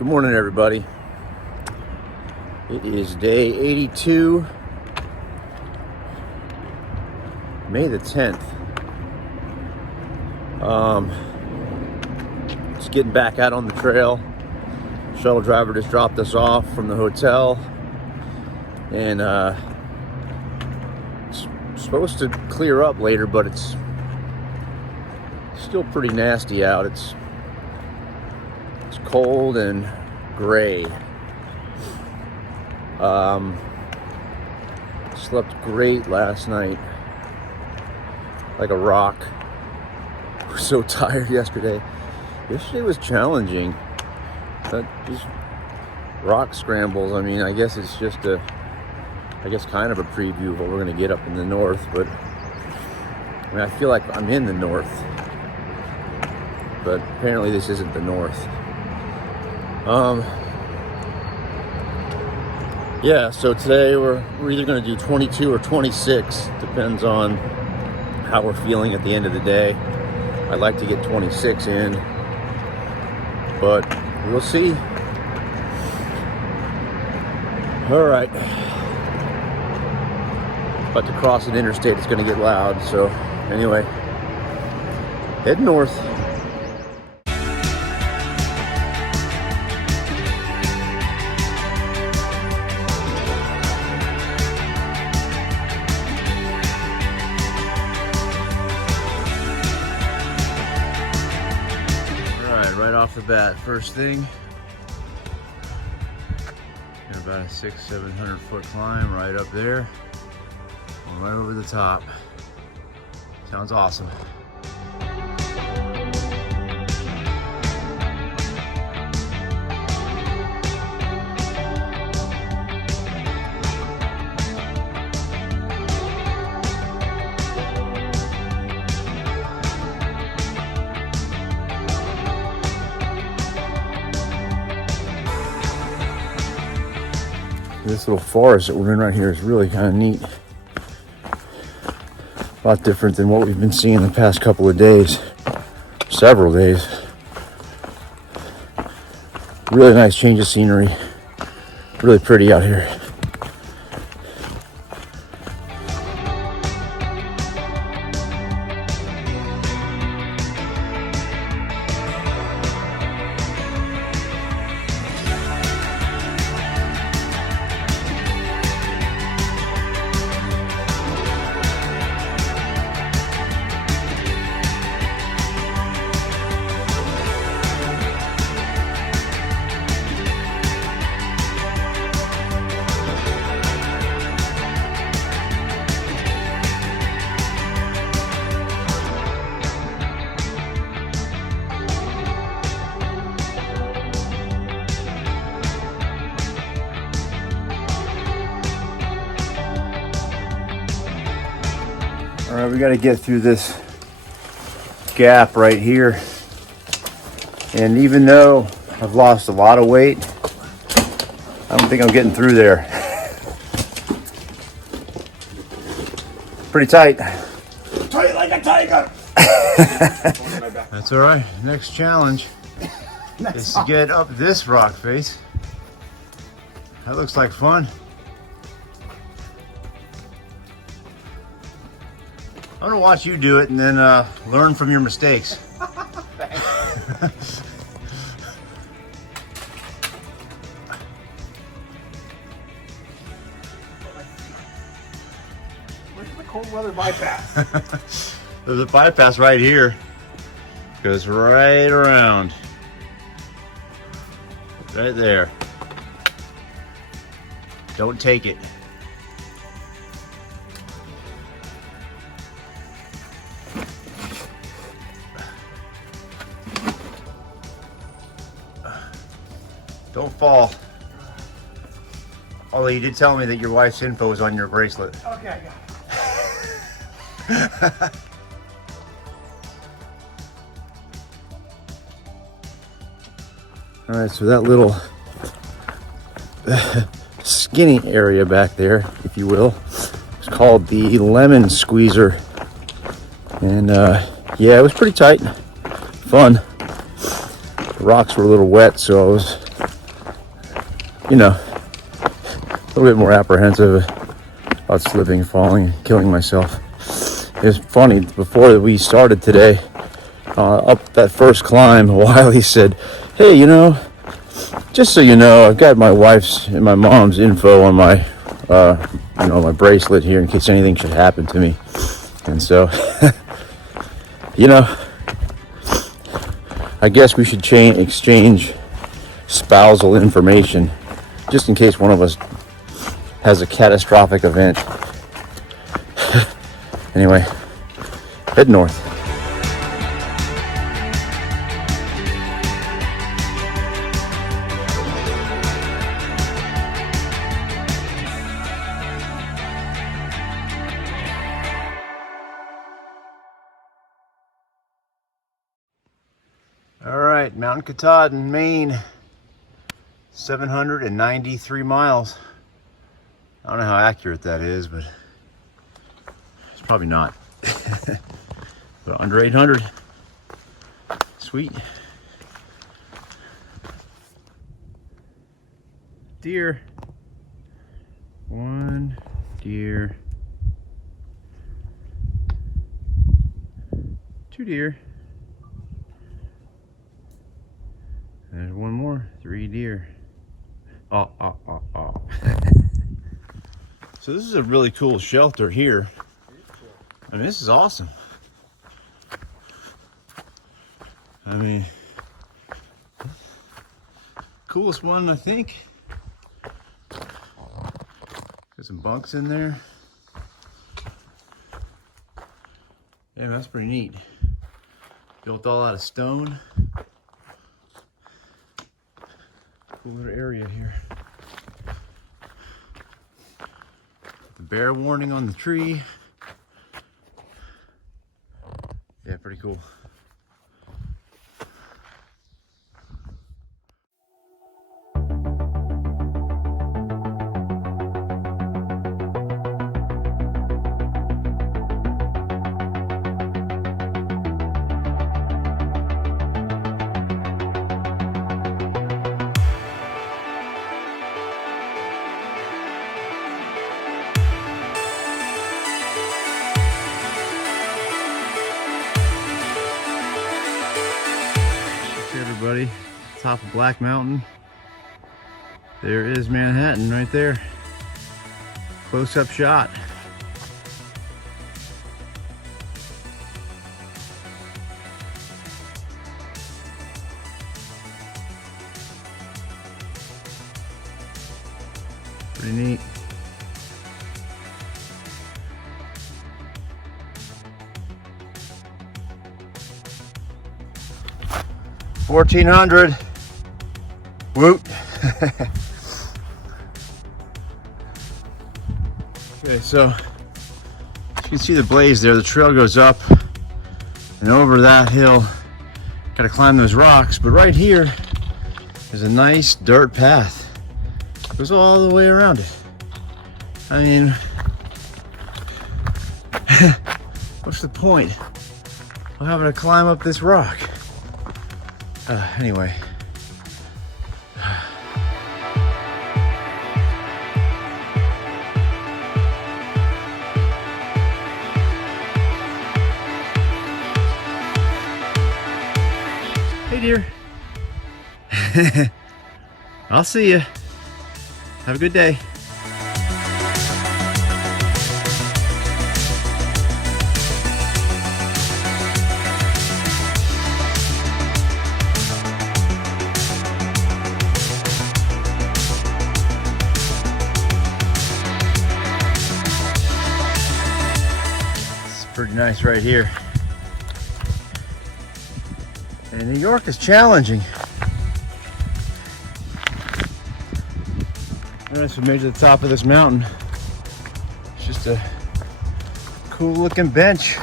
Good morning, everybody. It is day 82, May the 10th. Just getting back out on the trail. Shuttle driver just dropped us off from the hotel, and it's supposed to clear up later, but it's still pretty nasty out. It's cold and gray. Slept great last night, like a rock. I was so tired yesterday. Yesterday was challenging. But just rock scrambles. I mean, I guess it's just kind of a preview of what we're gonna get up in the north. But I mean, I feel like I'm in the north, but apparently this isn't the north. Yeah, so today we're either going to do 22 or 26, depends on how we're feeling at the end of the day. I'd like to get 26 in, but we'll see. All right, about to cross an interstate. It's going to get loud, so anyway, head north. Right off the bat, first thing, got about a 600-700 foot climb right up there, and right over the top. Sounds awesome. This little forest that we're in right here is really kind of neat. A lot different than what we've been seeing the past couple of days, several days. Really nice change of scenery. Really pretty out here. All right, we got to get through this gap right here. And even though I've lost a lot of weight, I don't think I'm getting through there. Pretty tight. Tight like a tiger. That's all right. Next challenge is to get up this rock face. That looks like fun. I'm gonna watch you do it and then learn from your mistakes. Where's the cold weather bypass? There's a bypass right here. Goes right around. Right there. Don't take it. Don't fall. Although you did tell me that your wife's info is on your bracelet. Okay, I got it. All right, so that little skinny area back there, if you will, is called the lemon squeezer. And yeah, it was pretty tight, fun. The rocks were a little wet, so I was you know, a little bit more apprehensive about slipping, falling, killing myself. It's funny, before we started today, up that first climb, Wiley said, hey, you know, just so you know, I've got my wife's and my mom's info on my, you know, my bracelet here in case anything should happen to me. And so, you know, I guess we should exchange spousal information just in case one of us has a catastrophic event. Anyway, head north. All right, Mount Katahdin, Maine, 793 miles. I don't know how accurate that is, but it's probably not. But under 800. Sweet. Deer. One deer. Two deer. There's one more. 3 deer. Oh. So this is a really cool shelter here. I mean, this is awesome. I mean, coolest one, I think. Got some bunks in there. Yeah, that's pretty neat. Built all out of stone. Cool little area here. The bear warning on the tree. Yeah, pretty cool. Everybody, top of Black Mountain. There is Manhattan right there. Close-up shot. Pretty neat. $1,400. Woot. Okay, so you can see the blaze there. The trail goes up and over that hill. Got to climb those rocks, but right here is a nice dirt path. It goes all the way around it. I mean, what's the point of having to climb up this rock? Anyway. Hey dear. I'll see you. Have a good day. Pretty nice right here. And New York is challenging. Notice we made it to the top of this mountain. It's just a cool looking bench.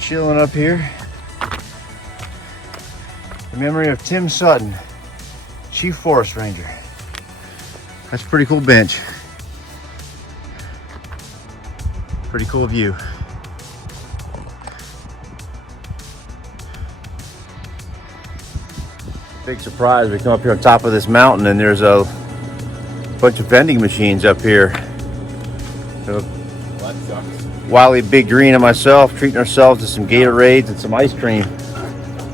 Chilling up here. In memory of Tim Sutton, Chief Forest Ranger. That's a pretty cool bench. Pretty cool view. Big surprise, we come up here on top of this mountain and there's a bunch of vending machines up here. So, That sucks. Wiley, Big Green, and myself treating ourselves to some Gatorades and some ice cream.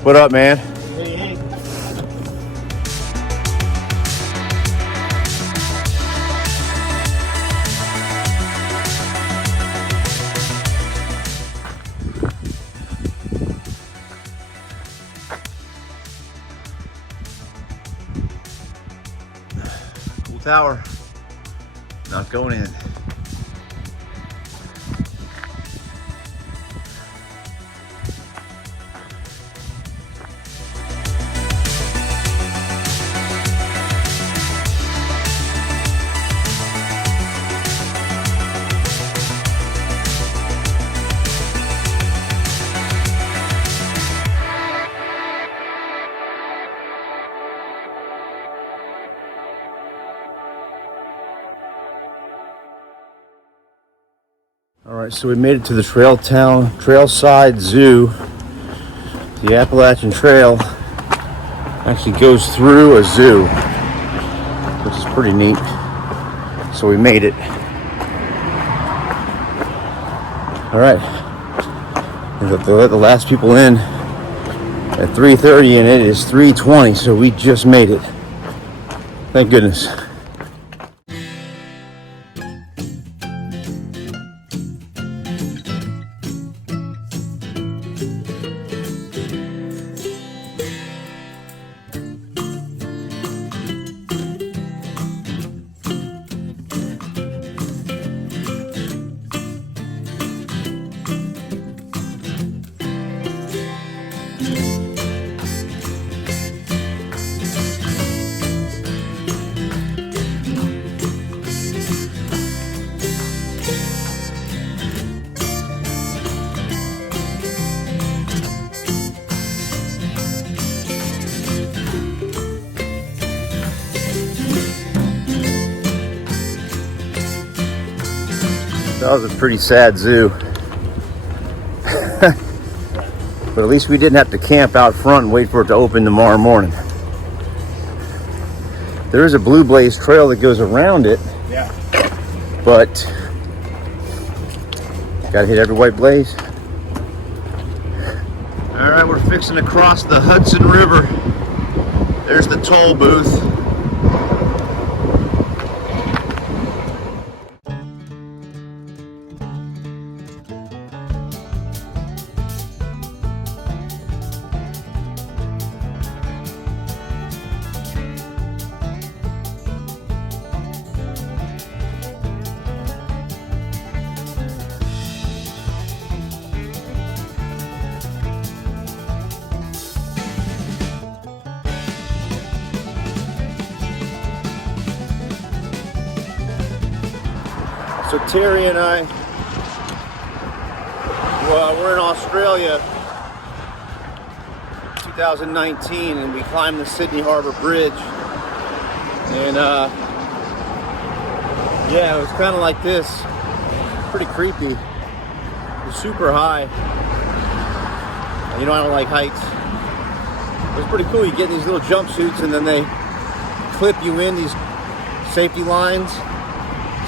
What up, man? Hey, hey. Cool tower. Not going in. All right, so we made it to the Trailside Zoo. The Appalachian Trail actually goes through a zoo, which is pretty neat. So we made it. All right, they let the last people in at 3:30 and it is 3:20, so we just made it. Thank goodness. That was a pretty sad zoo. But at least we didn't have to camp out front and wait for it to open tomorrow morning. There is a blue blaze trail that goes around it. Yeah. But gotta hit every white blaze. All right, we're fixing to cross the Hudson River. There's the toll booth. So Terry and I, we're in Australia, 2019, and we climbed the Sydney Harbour Bridge. And yeah, it was kind of like this, pretty creepy. It was super high. You know, I don't like heights. It was pretty cool. You get in these little jumpsuits and then they clip you in these safety lines.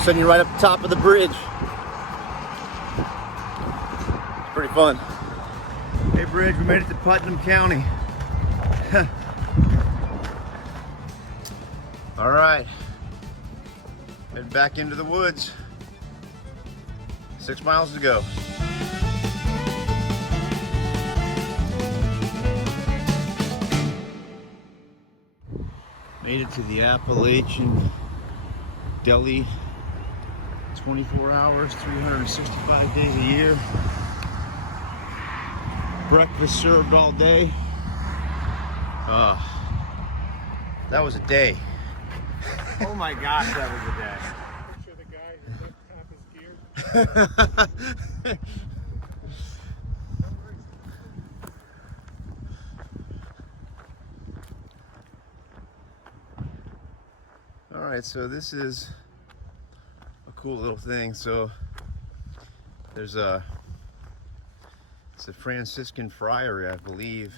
Send you right up the top of the bridge. It's pretty fun. Hey Bridge, we made it to Putnam County. All right, head back into the woods. 6 miles to go. Made it to the Appalachian Deli. 24 hours, 365 days a year. Breakfast served all day. That was a day. Oh my gosh, that was a day. Picture the guy who's up top his gear. All right, so this is a cool little thing. So there's it's a Franciscan friary, I believe,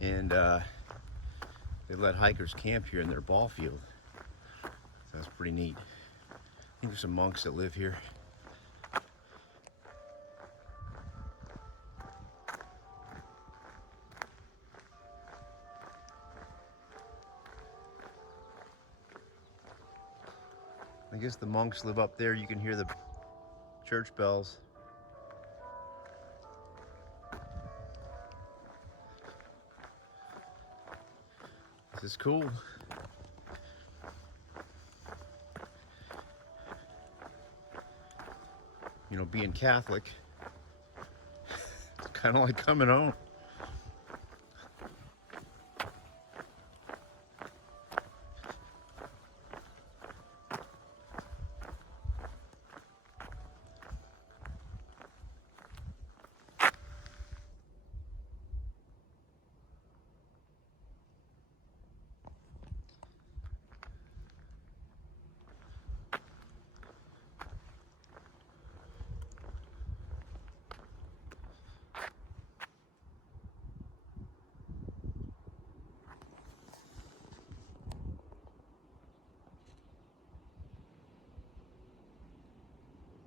and they let hikers camp here in their ball field. So that's pretty neat. I think there's some monks that live here. I guess the monks live up there. You can hear the church bells. This is cool. You know, being Catholic, it's kind of like coming home.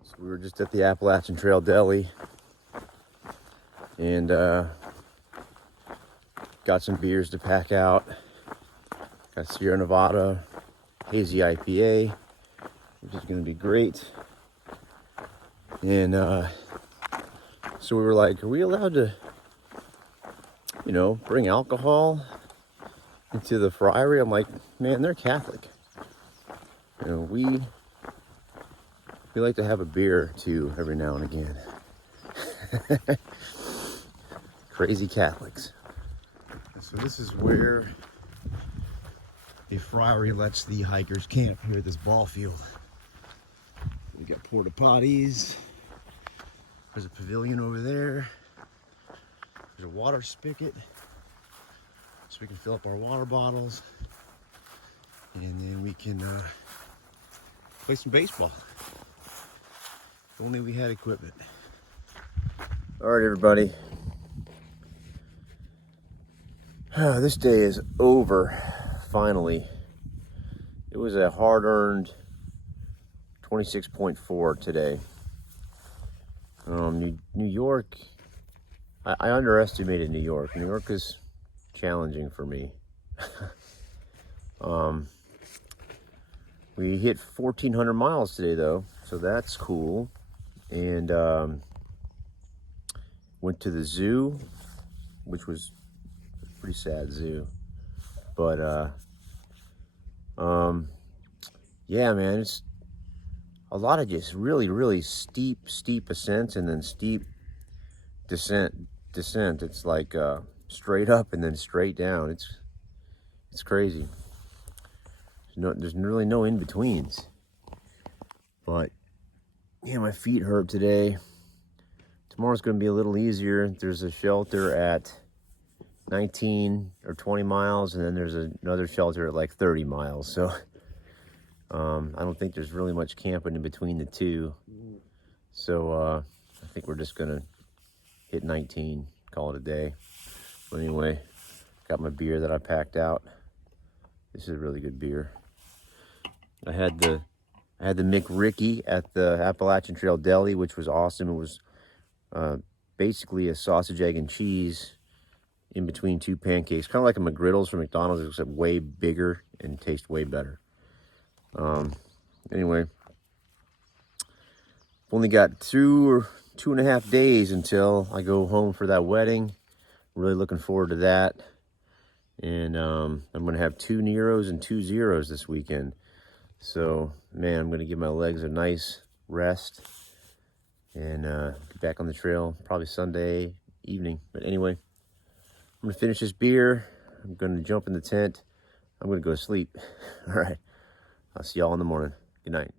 So we were just at the Appalachian Trail Deli and got some beers to pack out. Got Sierra Nevada Hazy IPA, which is going to be great. And so we were like, are we allowed to, you know, bring alcohol into the friary? I'm like, man, they're Catholic. You know, we like to have a beer too every now and again. Crazy Catholics. So this is where the friary lets the hikers camp here at this ball field. We got porta potties. There's a pavilion over there. There's a water spigot, so we can fill up our water bottles, and then we can play some baseball. If only we had equipment. All right, everybody. This day is over, finally. It was a hard-earned 26.4 today. New York, I underestimated New York. New York is challenging for me. We hit 1,400 miles today, though, so that's cool. And went to the zoo, which was a pretty sad zoo. But yeah, man, it's a lot of just really steep ascents and then steep descent. It's like straight up and then straight down. It's crazy. There's really no in-betweens. But yeah, my feet hurt today. Tomorrow's going to be a little easier. There's a shelter at 19 or 20 miles, and then there's another shelter at like 30 miles. So I don't think there's really much camping in between the two. So I think we're just going to hit 19, call it a day. But anyway, got my beer that I packed out. This is a really good beer. I had the McRicky at the Appalachian Trail Deli, which was awesome. It was basically a sausage, egg, and cheese in between two pancakes, kind of like a McGriddles from McDonald's, except way bigger and tastes way better. Anyway, only got 2.5 days until I go home for that wedding. Really looking forward to that. And I'm going to have 2 Neros and 2 Zeros this weekend. So, man, I'm going to give my legs a nice rest and get back on the trail probably Sunday evening. But anyway, I'm going to finish this beer. I'm going to jump in the tent. I'm going to go to sleep. All right. I'll see y'all in the morning. Good night.